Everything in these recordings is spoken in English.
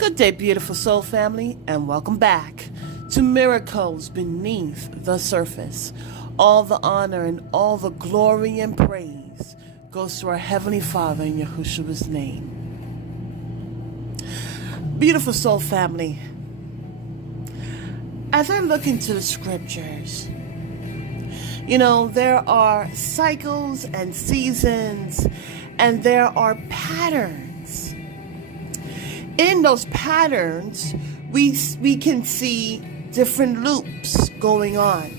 Good day, beautiful soul family, and welcome back to Miracles Beneath the Surface. All the honor and all the glory and praise goes to our Heavenly Father in Yeshua's name. Beautiful soul family, as I look into the scriptures, there are cycles and seasons, and there are patterns. In those patterns, we can see different loops going on.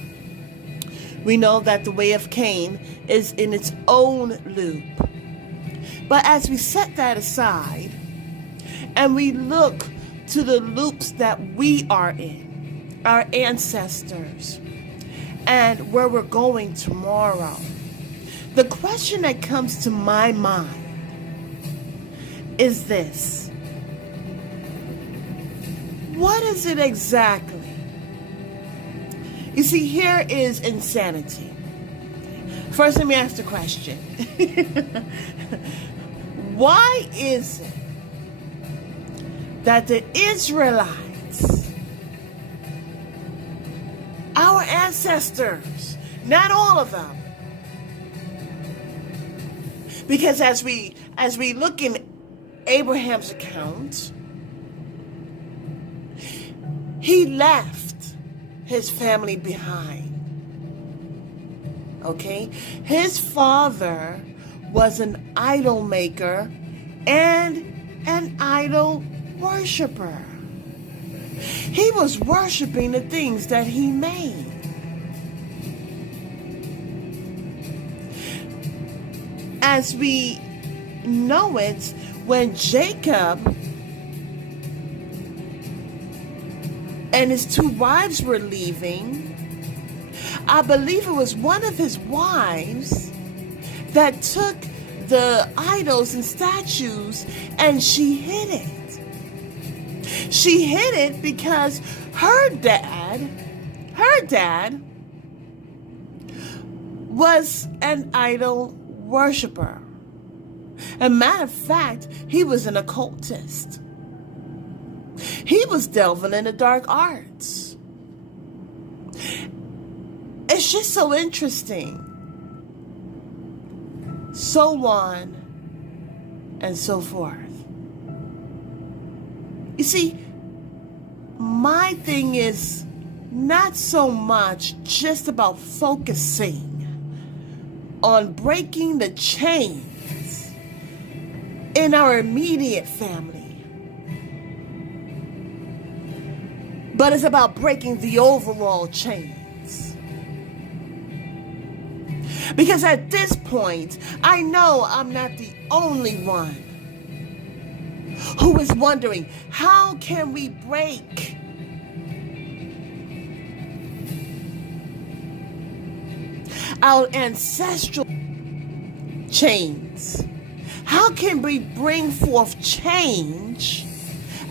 We know that the way of Cain is in its own loop. But as we set that aside and we look to the loops that we are in, our ancestors, and where we're going tomorrow, the question that comes to my mind is this. What is it exactly? You see, here is insanity. First, let me ask the question. Why is it that the Israelites, our ancestors, not all of them, because as we look in Abraham's account, he left his family behind. Okay? His father was an idol maker and an idol worshiper. He was worshiping the things that he made. As we know it, when Jacob and his two wives were leaving, I believe it was one of his wives that took the idols and statues and she hid it. She hid it because her dad was an idol worshiper. As a matter of fact, he was an occultist. He was delving in the dark arts. It's just so interesting. So on and so forth. You see, my thing is not so much just about focusing on breaking the chains in our immediate family. But it's about breaking the overall chains. Because at this point, I know I'm not the only one who is wondering, how can we break our ancestral chains? How can we bring forth change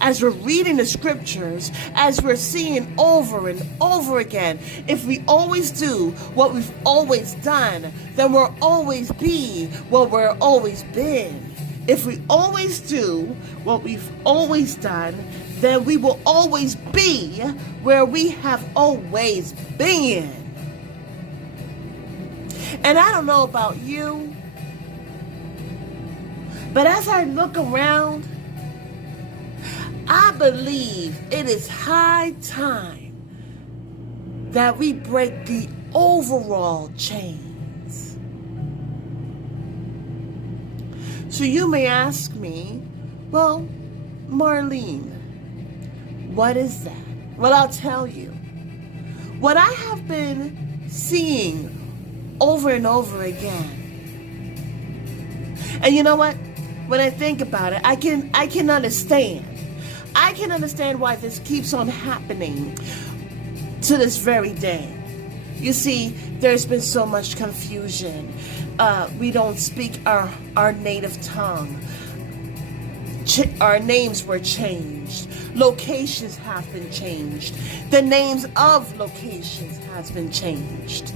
as we're reading the scriptures, as we're seeing over and over again? If we always do what we've always done, then we'll always be what we're always been. If we always do what we've always done, then we will always be where we have always been. And I don't know about you, but as I look around, I believe it is high time that we break the overall chains. So you may ask me, well, Marlene, what is that? Well, I'll tell you. What I have been seeing over and over again. And you know what? When I think about it, I can understand. I can understand why this keeps on happening to this very day. You see, there's been so much confusion. We don't speak our native tongue. Our names were changed. Locations have been changed. The names of locations has been changed.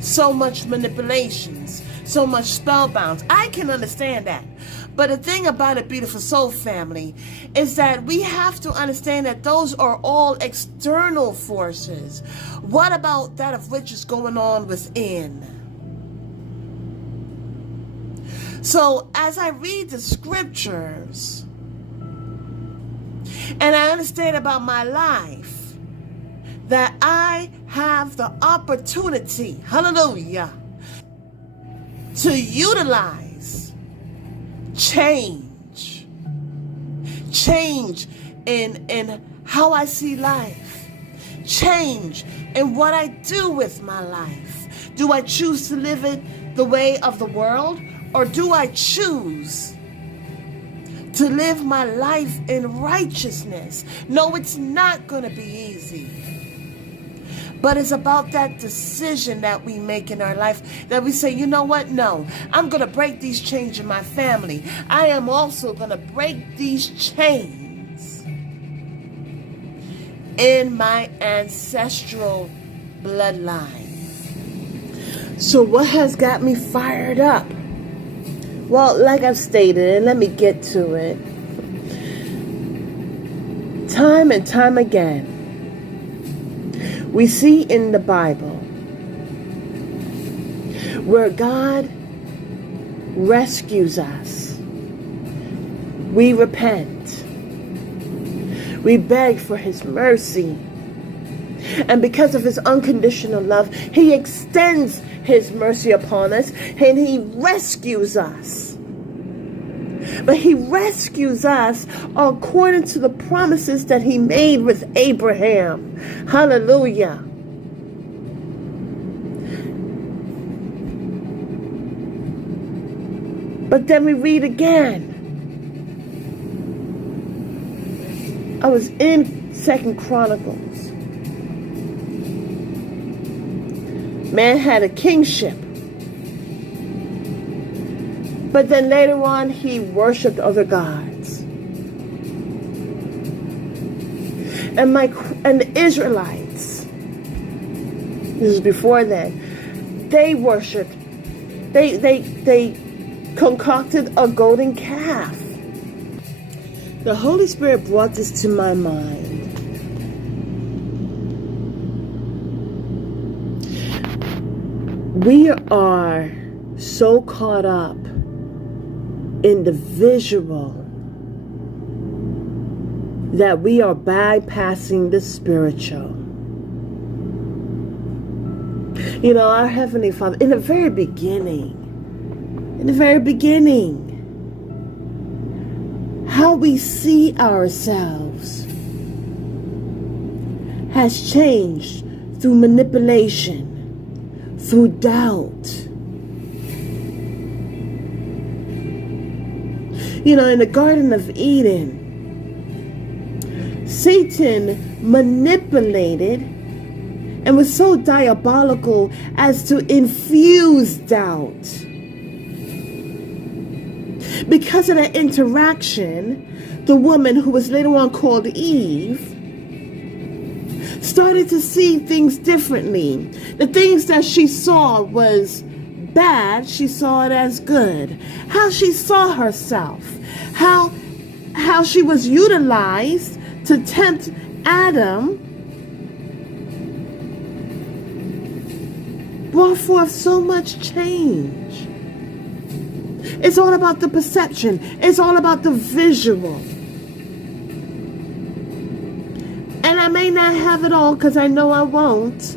So much manipulations, so much spellbound. I can understand that. But the thing about it, beautiful soul family, is that we have to understand that those are all external forces. What about that of which is going on within? So as I read the scriptures and I understand about my life, that I have the opportunity, hallelujah, to utilize change in how I see life, change in what I do with my life. Do I choose to live it the way of the world, or do I choose to live my life in righteousness? No, it's not going to be easy. But it's about that decision that we make in our life, that we say, you know what? No, I'm going to break these chains in my family. I am also going to break these chains in my ancestral bloodline. So what has got me fired up? Well, like I've stated, and let me get to it. Time and time again, we see in the Bible where God rescues us. We repent. We beg for His mercy. And because of His unconditional love, He extends His mercy upon us and He rescues us. But He rescues us according to the promises that He made with Abraham. Hallelujah. But then we read again. I was in 2 Chronicles. Man had a kingship. But then later on, he worshipped other gods. And the Israelites, this is before then, they worshipped, they concocted a golden calf. The Holy Spirit brought this to my mind. We are so caught up in the visual that we are bypassing the spiritual. You know, our Heavenly Father, in the very beginning, how we see ourselves has changed through manipulation, through doubt. You know, in the Garden of Eden, Satan manipulated and was so diabolical as to infuse doubt. Because of that interaction, the woman who was later on called Eve started to see things differently. The things that she saw was bad, she saw it as good. How she saw herself, how she was utilized to tempt Adam, brought forth so much change. It's all about the perception. It's all about the visual. And I may not have it all, because I know I won't.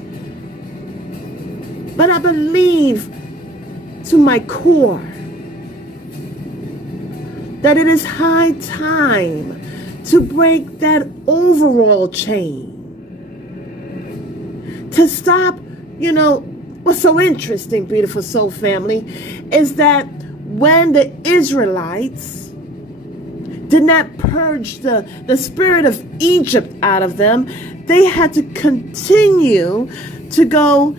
But I believe to my core that it is high time to break that overall chain. To stop, you know, what's so interesting, beautiful soul family, is that when the Israelites did not purge the spirit of Egypt out of them, they had to continue to go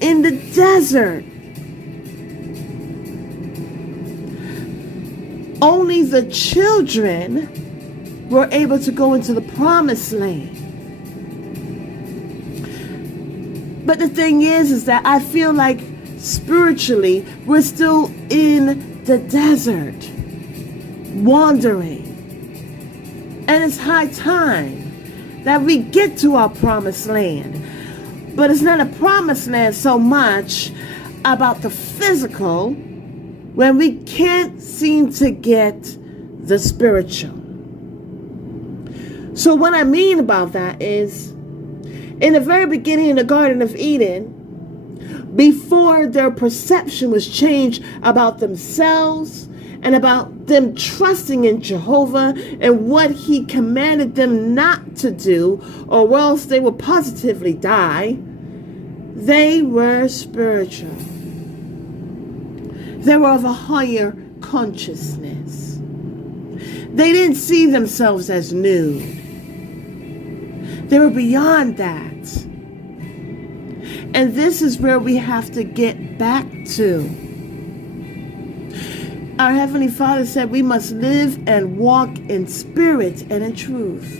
in the desert. Only the children were able to go into the promised land. But the thing is that I feel like spiritually we're still in the desert. wandering. And it's high time that we get to our promised land. But it's not a promised land so much about the physical when we can't seem to get the spiritual. So what I mean about that is, in the very beginning in the Garden of Eden, before their perception was changed about themselves and about them trusting in Jehovah and what he commanded them not to do, or else they will positively die, they were spiritual. They were of a higher consciousness. They didn't see themselves as nude. They were beyond that. And this is where we have to get back to. Our Heavenly Father said we must live and walk in spirit and in truth.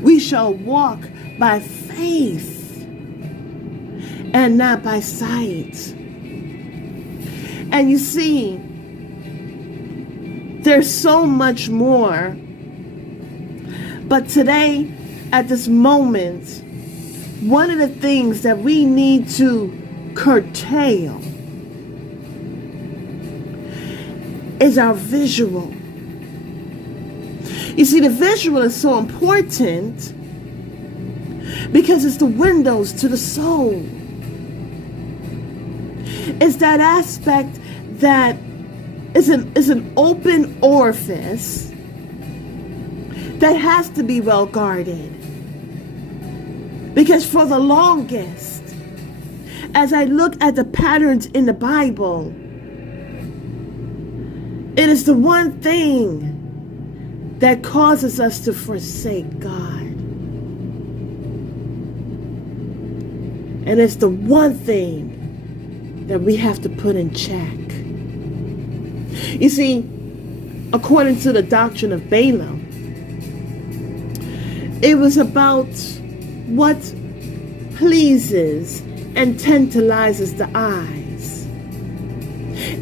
We shall walk by faith and not by sight. And you see, there's so much more. But today, at this moment, one of the things that we need to curtail is our visual. You see, the visual is so important because it's the windows to the soul. It's that aspect that is an open orifice that has to be well guarded. Because for the longest, as I look at the patterns in the Bible, it is the one thing that causes us to forsake God. And it's the one thing that we have to put in check. You see, according to the doctrine of Balaam, it was about what pleases and tantalizes the eyes.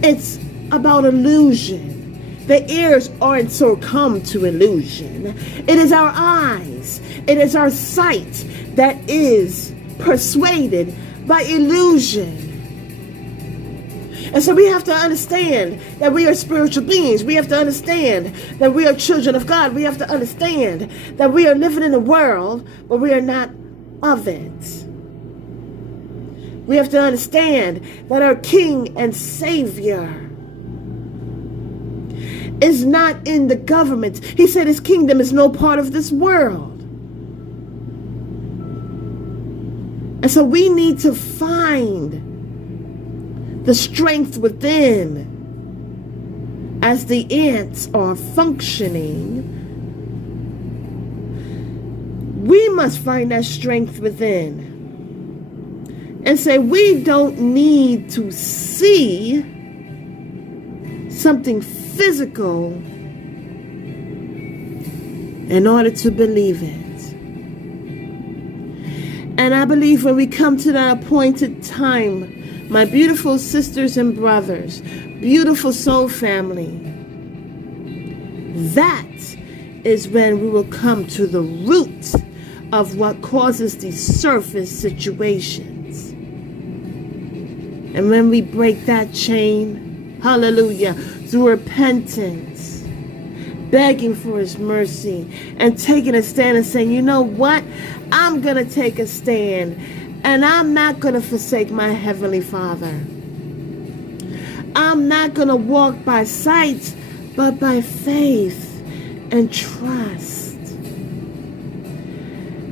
It's about illusion. The ears aren't succumb to illusion. It is our eyes. It is our sight that is persuaded by illusion. And so we have to understand that we are spiritual beings. We have to understand that we are children of God. We have to understand that we are living in the world, but we are not of it. We have to understand that our King and Savior is not in the government. He said his kingdom is no part of this world. And so we need to find the strength within. As the ants are functioning, we must find that strength within and say we don't need to see something physical in order to believe it. And I believe when we come to that appointed time, my beautiful sisters and brothers, beautiful soul family, that is when we will come to the root of what causes these surface situations. And when we break that chain, hallelujah, through repentance, begging for his mercy, and taking a stand and saying, you know what, I'm going to take a stand. And I'm not going to forsake my Heavenly Father. I'm not going to walk by sight, but by faith and trust.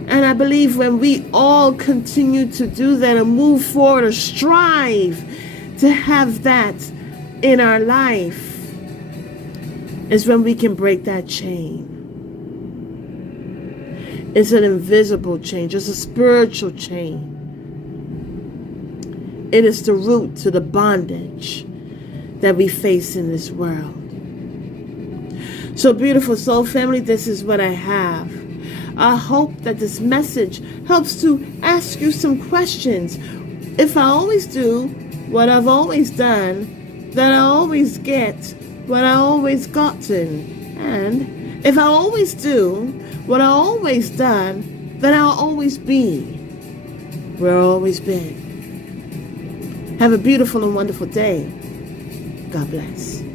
And I believe when we all continue to do that and move forward or strive to have that in our life, is when we can break that chain. It's an invisible chain, it's a spiritual chain. It is the root to the bondage that we face in this world. So, beautiful soul family, this is what I have. I hope that this message helps to ask you some questions. If I always do what I've always done, then I always get what I always gotten. And if I always do what I always done, then I'll always be where I've always been. Have a beautiful and wonderful day. God bless.